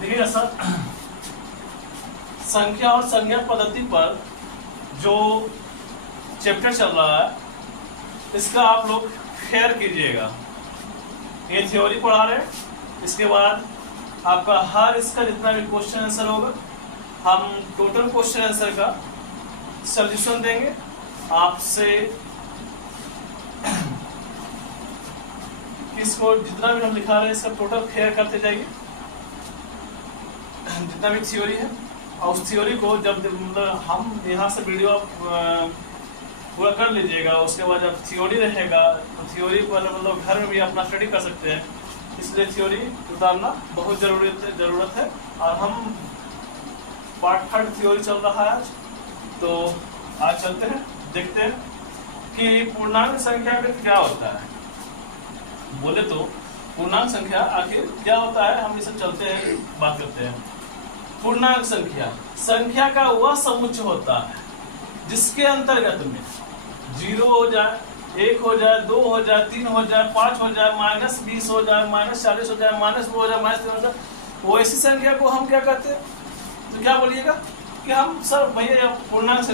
देखिएगा सर, संख्या और संज्ञा पद्धति पर जो चैप्टर चल रहा है इसका आप लोग शेयर कीजिएगा। ये थ्योरी पढ़ा रहे हैं, इसके बाद आपका हर इसका जितना भी क्वेश्चन आंसर होगा हम टोटल क्वेश्चन आंसर का सॉल्यूशन देंगे आपसे। इसको जितना भी हम लिखा रहे हैं इसका टोटल शेयर करते जाइए, जितना भी थ्योरी है। और उस थ्योरी को जब मतलब हम यहाँ से वीडियो पूरा कर लीजिएगा, उसके बाद जब थ्योरी रहेगा तो थ्योरी पर मतलब घर में भी अपना स्टडी कर सकते हैं, इसलिए थ्योरी उतारना बहुत ज़रूरत है। और हम पार्ट 3 थ्योरी चल रहा है आज, तो आज चलते हैं, देखते हैं कि पूर्णांक संख्या का क्या होता है। बोले तो पूर्णांक संख्या आखिर क्या होता है, हम इसे चलते हैं बात करते हैं। पूर्णांक संख्या, संख्या का वह समुच्चय होता है जिसके अंतर्गत में 0 हो जाए, 1 हो जाए, 2 हो जाए, 3 हो जाए, 5 हो जाए, -20 हो जाए, -40 हो जाए, -2 हो जाए, -3 हो जाए, वो ऐसी संख्या को हम क्या कहते हैं? तो क्या बोलिएगा कि हम सर भैया पूर्णांक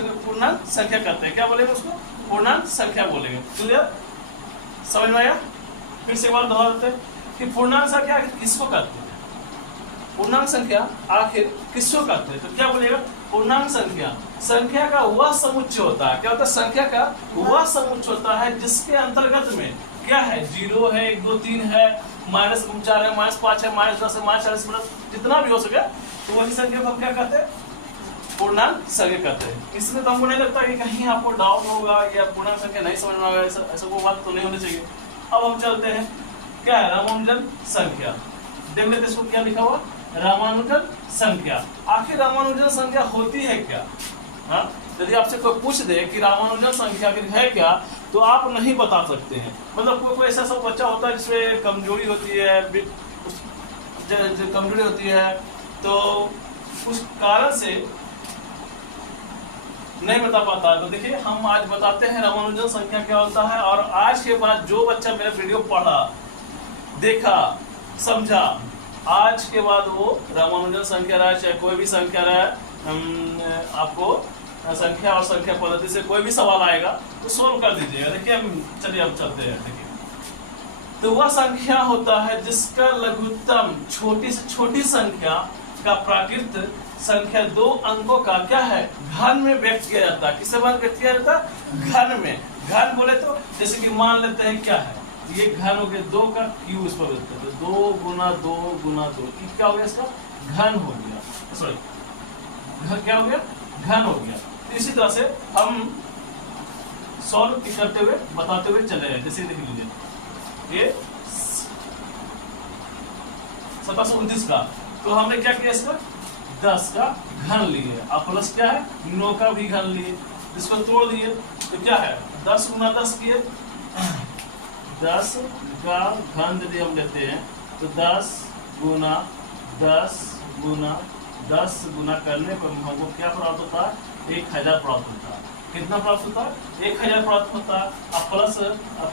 संख्या कहते हैं। क्या बोलेंगे उसको? पूर्णांक संख्या बोलेंगे। क्लियर, समझ में आया? फिर से एक बार दोहरा देते हैं कि पूर्णांक संख्या किसको कहते हैं? पूर्णांक संख्या आखिर किसको कहते हैं? तो क्या बोलेगा? पूर्णांक संख्या संख्या का वह समुच्चय होता है। क्या होता है? संख्या का वह समुच्चय होता है जिसके अंतर्गत में क्या है? 0 है, 1 2 3 है, -4 है, -5 है, -10 है, -40 मतलब जितना भी हो सके, तो वही संख्या को हम क्या कहते हैं? पूर्णांक संख्या कहते हैं। इसमें तो हमको नहीं लगता कि कहीं आपको डाउट होगा या पूर्णांक संख्या नहीं समझ में आएगा, ऐसा कोई बात तो नहीं होनी चाहिए। अब हम चलते हैं, क्या है? रामानुजन संख्या। देख लेते इसको क्या लिखा हुआ? रामानुजन संख्या। आखिर रामानुजन संख्या होती है क्या? हाँ, यदि आपसे कोई पूछ दे कि रामानुजन संख्या है क्या, तो आप नहीं बता सकते हैं। मतलब कोई ऐसा सब बच्चा होता है जिसमें कमजोरी होती है, कमजोरी होती है, तो उस कारण से नहीं बता पाता। तो देखिए हम आज बताते हैं रामानुजन संख्या क्या होता है। और आज के बाद जो बच्चा मेरा वीडियो पढ़ा, देखा, समझा, आज के बाद वो रामानुजन संख्या रहा चाहे कोई भी संख्या रहा, आपको संख्या और संख्या पद्धति से कोई भी सवाल आएगा तो सोल्व कर दीजिएगा। देखिए चलिए अब चलते हैं। देखिए तो वह संख्या होता है जिसका लघुत्तम छोटी से छोटी संख्या का प्राकृत संख्या 2 अंकों का क्या है? घन में व्यक्त किया जाता है। किससे व्यक्त किया जाता है? घन में। घन बोले तो जैसे कि मान लेते हैं क्या है, ये घन हो गया 2 का क्यूब, इस पर व्यक्त करते हैं 2 गुना 2 गुना 2, क्या हो गया? इसका घन हो गया। सॉरी, क्या हो गया? घन हो गया। इसी तरह से हम सॉल्व करते हुए बताते हुए चले जाए। जैसे देख लीजिए ये 1729 का, तो हमने क्या किया? इसका 10 का घन लिए, अब प्लस क्या है? 9 का भी घन लिए, इसको तोड़ दिए तो क्या है? 10 गुना 10 किए, 10 का घन यदि हम लेते हैं तो 10 गुना 10 गुना 10 गुना करने पर हमको क्या प्राप्त होता है? 1000 प्राप्त होता है। कितना प्राप्त होता है? 1000 प्राप्त होता है। अब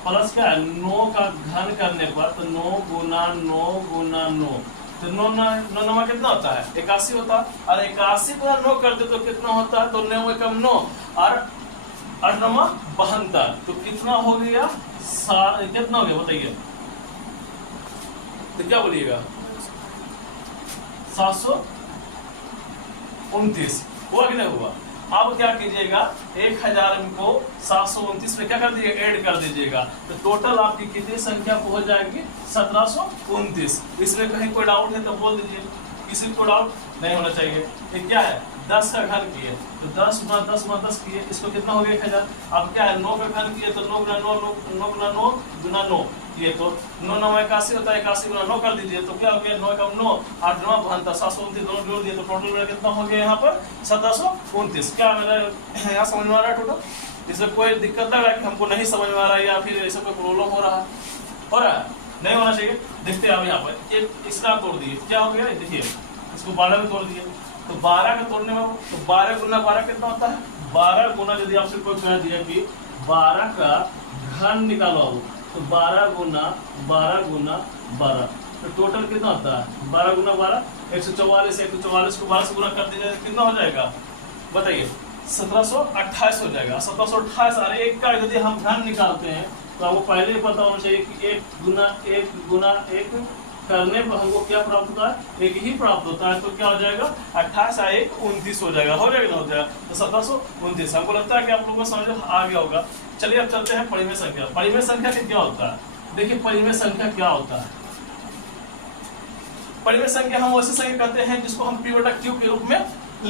प्लस क्या है? 9 का घन करने पर तो 9 गुना 9 गुना 9, तो 9 कितना होता है? 81 होता है। और 81 गुना 9 करते तो कितना होता है? तो 9 एकम 9 और 8 9 72, तो कितना हो गया? कितना हो गया बताइए? तो क्या बोलिएगा? 729 हुआ कि नहीं हुआ? अब क्या कीजिएगा? 1000 को 729 में क्या कर दीजिएगा? ऐड कर दीजिएगा, तो टोटल आपकी कितनी संख्या पहुंच जाएगी? 1729। इसमें कहीं कोई डाउट है तो बोल दीजिए, किसी को डाउट नहीं होना चाहिए। ये क्या है? 10 का घन किए तो 10 गुना 10 गुना 10 किए, इसको कितना हो गया? 1000। अब क्या है? 9 का घन किए तो 9 गुना 9 9 गुना 9 गुना 9 किए तो 9 9 81 होता है, 81 गुना 9 कर दीजिए तो क्या हो गया? 9 एकम 9 8 9 72, 729 दोनों जोड़ दिए तो टोटल मेरा कितना हो गया यहाँ पर? 1729। क्या मेरा यहाँ समझ में आ रहा है टोटल? इसमें कोई दिक्कत लग रहा है कि हमको नहीं समझ में आ रहा है या फिर ऐसा कोई प्रॉब्लम हो रहा है? नहीं होना चाहिए। देखते हैं अब यहाँ पर एक इसका तोड़ दिए, क्या हो गया? देखिए इसको 12 में तोड़ दिए तो 12 का तोड़ने में तो 12 गुना 12 कितना होता है? 12 गुना यदि आपसे कोई कह दिया कि 12 का घन निकालो तो 12 गुना 12 गुना 12 तो टोटल कितना होता है 12 गुना 12 144, 144 को 12 से गुना कर दीजिए कितना हो जाएगा बताइए 1728 हो जाएगा। 1728 और एक का यदि हम घन निकालते हैं तो हमको पहले ही पता होना चाहिए कि 1 गुना 1 करने पर हमको क्या प्राप्त होता है 1 ही प्राप्त होता है। तो क्या हो जाएगा 28 और 1 29 हो जाएगा, हो जाएगा ना हो जाएगा। तो 1729 हमको लगता है कि आप लोगों को समझ आ गया होगा। चलिए अब चलते हैं परिमेय संख्या। परिमेय संख्या से क्या होता है देखिए परिमेय संख्या क्या होता है। परिमेय संख्या हम वैसे संख्या कहते हैं जिसको हम p बटा q के रूप में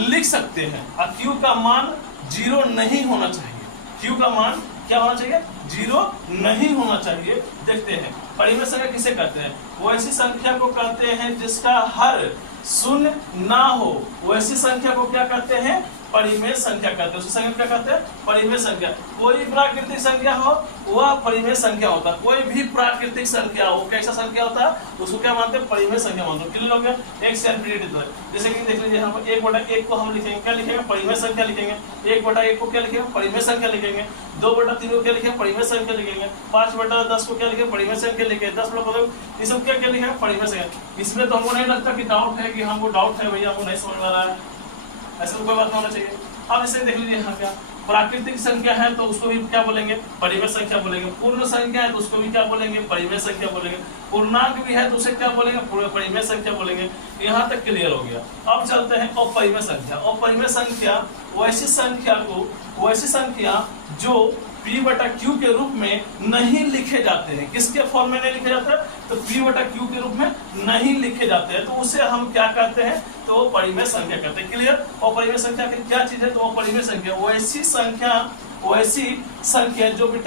लिख सकते हैं और q का मान 0 नहीं होना चाहिए। q का मान क्या होना चाहिए 0 नहीं होना चाहिए। देखते हैं परिमेय संख्या किसे कहते हैं, वैसी संख्या को कहते हैं जिसका हर शून्य ना हो, वैसी संख्या को क्या कहते हैं परिमेय संख्या कहते हैं। उसी संख्या क्या कहते हैं परिमेय संख्या। कोई प्राकृतिक संख्या हो वह परिमेय संख्या होता है, कोई भी प्राकृतिक संख्या हो कैसा संख्या होता है उसको क्या मानते हैं परिमेय संख्या मानते हैं। क्लियर हो गया। एक से इनफिनिटी तक, जैसे कि देख लीजिए यहाँ पर 1/1 को हम लिखेंगे क्या लिखेंगे परिमेय संख्या लिखेंगे, 1/1 को क्या लिखेंगे परिमेय संख्या लिखेंगे, 2/3 को क्या लिखेंगे परिमेय संख्या लिखेंगे, 5/10 को क्या लिखेंगे परिमेय संख्या लिखेंगे, 10/15 ये सब क्या क्या लिखेंगे परिमेय संख्या। इसमें तो हमको नहीं लगता कि डाउट है कि हमको डाउट है भैया हमको नहीं समझ में आ रहा है, ऐसा कोई बात होना चाहिए। अब इसे देख लीजिए यहाँ क्या प्राकृतिक संख्या है तो उसको भी क्या बोलेंगे परिमेय संख्या बोलेंगे, पूर्ण संख्या है तो उसको भी क्या बोलेंगे परिमेय संख्या बोलेंगे, पूर्णांक भी है तो उसे क्या बोलेंगे परिमेय संख्या बोलेंगे। यहाँ तक क्लियर हो गया। अब चलते हैं अपरिमेय संख्या। अपरिमेय संख्या वैसी संख्या जो p बटा q के रूप में नहीं लिखे जाते हैं। किसके फॉर्म में नहीं लिखे जाते हैं तो p बटा q के रूप में नहीं लिखे जाते हैं, तो उसे हम क्या कहते हैं तो वो परिमेय संख्या कहते हैं। क्लियर। और परिमेय संख्या की क्या चीज है तो वो परिमेय संख्या वैसी संख्या जो p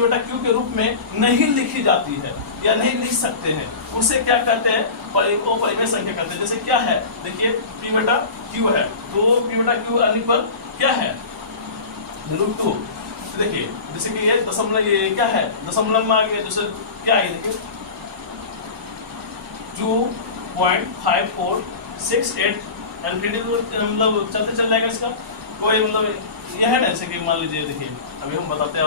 बटा q के रूप में नहीं लिखी जाती है या नहीं लिख सकते हैं उसे क्या कहते हैं परिमेय संख्या कहते हैं। जैसे क्या है देखिए p बटा q है तो p बटा q आने पर क्या है √2। देखिए जैसे कि ये दशमलव ये क्या है दशमलव में आ गया, जैसे क्या है देखिए 2.5468 मतलब चलते चल जाएगा इसका कोई मतलब यह है ना। जैसे कि मान लीजिए देखिए अभी हम बताते हैं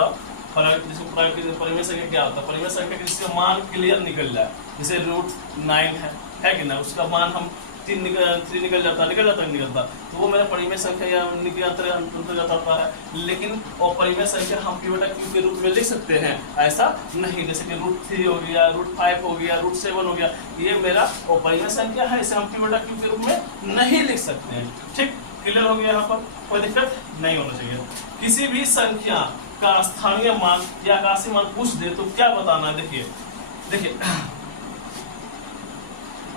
परिमेय संख्या क्या होता है। परिमेय संख्या जिसका मान क्लियर निकल जाए, जैसे √9 है कि ना उसका मान हम 3 निकल जाता तो वो मेरा परिमेय संख्या या अंतर्गत आता है। लेकिन अपरिमेय संख्या हम p बटा q के रूप में लिख सकते हैं, ऐसा नहीं। जैसे कि √3 हो गया √5 हो गया √7 हो गया, ये मेरा अपरिमेय संख्या है, इसे हम p बटा q के रूप में नहीं लिख सकते हैं। ठीक क्लियर हो गया। यहाँ पर कोई दिक्कत नहीं होना चाहिए। किसी भी संख्या का स्थानीय मान या आकाशीय मान पूछ दे तो क्या बताना है। देखिए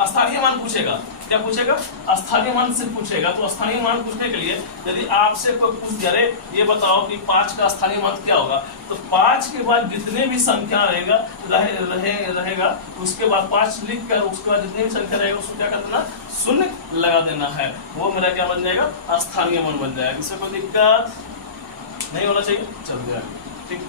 स्थानीय मान पूछेगा, क्या पूछेगा स्थानीय मान से पूछेगा। तो स्थानीय मान पूछने के लिए यदि आपसे कोई पूछ दिया रे ये बताओ कि 5 का स्थानीय मान क्या होगा, तो 5 के बाद जितने भी संख्या रहेगा उसके बाद 5 लिख कर उसके बाद जितने भी संख्या रहेगा उसको क्या कर देना शून्य लगा देना है, वो मेरा क्या बन जाएगा स्थानीय मान बन जाएगा। इससे कोई दिक्कत नहीं होना चाहिए। चल गया ठीक।